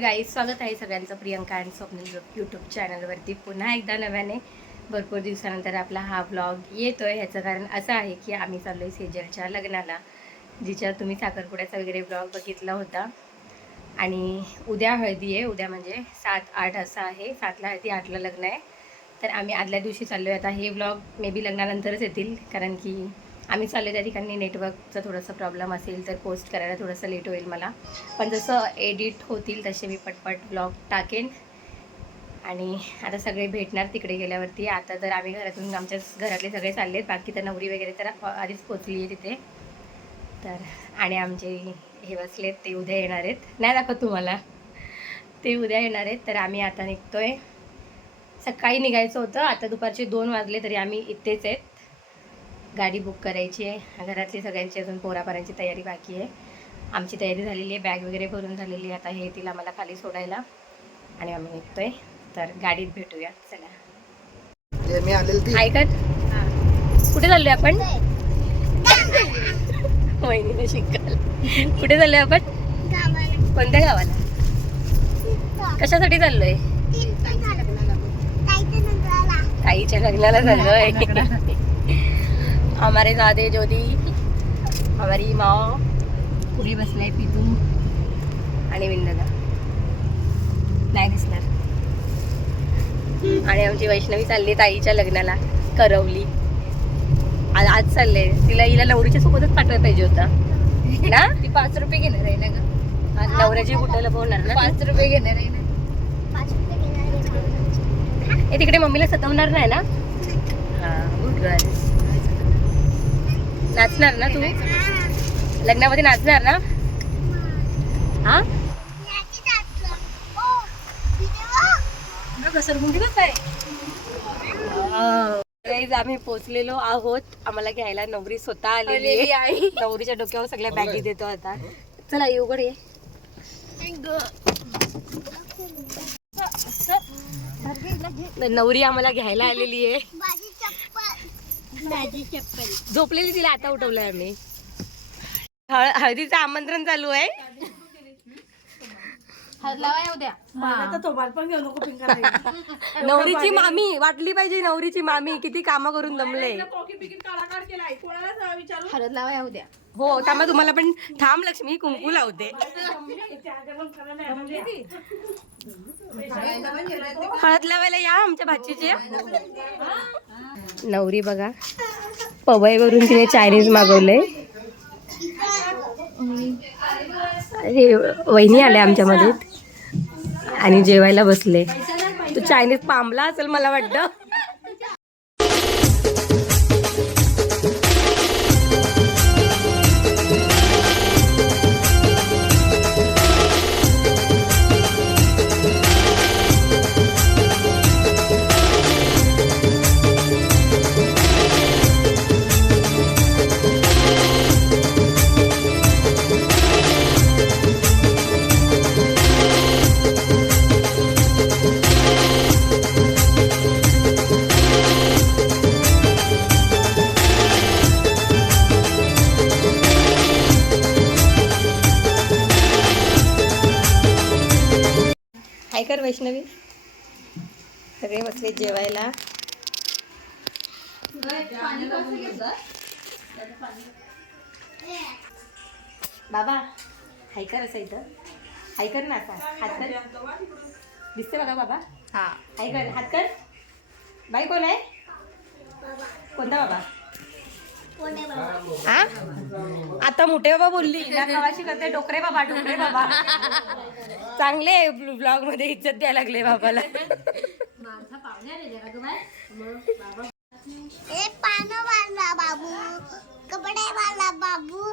Guys, स्वागत आहे सगळ्यांचं प्रियंका अँड स्वप्नील यूट्यूब चॅनलवरती पुन्हा एकदा नव्याने. भरपूर दिवसानंतर आपला हा ब्लॉग येतो आहे. ह्याचं कारण असं आहे की आम्ही चाललो आहे सेजलच्या लग्नाला, जिच्या तुम्ही साखरपुड्याचा वगैरे ब्लॉग बघितला होता. आणि उद्या हळदी आहे. उद्या म्हणजे 7-8 असं आहे. 7ला हळदी, 8ला लग्न आहे. तर आम्ही आदल्या दिवशी चाललो आहे. आता हे ब्लॉग मे बी लग्नानंतरच येतील, कारण की आम्ही चाललो त्या ठिकाणी नेटवर्कचा थोडासा प्रॉब्लेम असेल तर पोस्ट करायला थोडंसं लेट होईल मला. पण जसं एडिट होतील तसे मी पटपट ब्लॉग टाकेन. आणि आता सगळे भेटणार तिकडे गेल्यावरती. आता तर आम्ही घरातून आमच्या घरातले सगळे चालले आहेत, बाकी तर नवरी वगैरे तर आधीच पोचली आहे तिथे. तर आणि आमचे हे बसलेत ते उद्या येणार आहेत. नाही दाखवत तुम्हाला, ते उद्या येणार आहेत. तर आम्ही आता निघतोय. सकाळी निघायचं होतं, आता दुपारचे 2 वाजले तरी आम्ही इथेच आहेत. गाडी बुक करायची आहे. घरातली सगळ्यांची अजून पोरापारांची तयारी बाकी आहे. आमची तयारी झालेली आहे, बॅग वगैरे भरून झालेली आहे. आता हे येतील आम्हाला खाली सोडायला आणि आम्ही निघतोय. तर गाडीत भेटूया, चला. मी आलेली ऐकत कुठे चाललोय आपण? वहिनीने शिकाल. कुठे चाललोय आपण? कोणत्या गावाला? कशासाठी चाललोय? ताईच्या लग्नाला चाललोय. हमारे दादे ज्योती, हमारी माँ पुढे बसलाय पितू आणि विंदना नाही दिसणार. आणि आमची वैष्णवी चालली ताईच्या लग्नाला करवली. आज चालले तिला. हिला नवरीच्या सोबतच पाठवायला पाहिजे होता ना. ती 5 रुपये घेणार आहे ना ग. नवऱ्याची कुठे लपवणार ना. 5 रुपये घेणार आहे ना. हे तिकडे मम्मीला सतवणार नाही ना. हा, गुड गर्ल. नाचणार ना तू लग्नामध्ये? नाचणार ना? हा, घसरगुंडी बस आहे. आम्ही पोचलेलो आहोत. आम्हाला घ्यायला नवरी स्वतः आलेली आहे. नवरीच्या डोक्यावर सगळ्या बॅगी देतो आता. चला ये, उघड ये. नवरी आम्हाला घ्यायला आलेली आहे. झोपलेली, तिला आता उठवलंय आम्ही. हळदीचं आमंत्रण चालू आहे. नवरीची मामी वाटली पाहिजे. नवरीची मामी किती कामं करून दमले. हळद लावाय उद्या. हो, त्यामुळे तुम्हाला पण थांब लक्ष्मी, कुंकू लावते. हळद लावायला या आमच्या भाचीचे. नवरी बघा, पवईवरून तिने चायनीज मागवले. वहिनी आल्या आमच्यामध्ये आणि जेवायला बसले. तू चायनीज पांबला असेल मला वाटतं. काय कर वैष्णवी, सगळे बसले जेवायला. बाबा हाय कर, असं इथं हाय कर ना. आता हात कर, दिसते बघा बाबा. हा, हाय कर, हात कर. बाई कोण आहे? कोणता बाबा? हा, आता मोठे बाबा बोलली ना. खावाशी करते. डोकरे बाबा, डोकरे बाबा. चांगले ब्लॉग मध्ये इज्जत द्यायला लागले बाबाला. पानं वाला बाबू, कपडे वाला बाबू.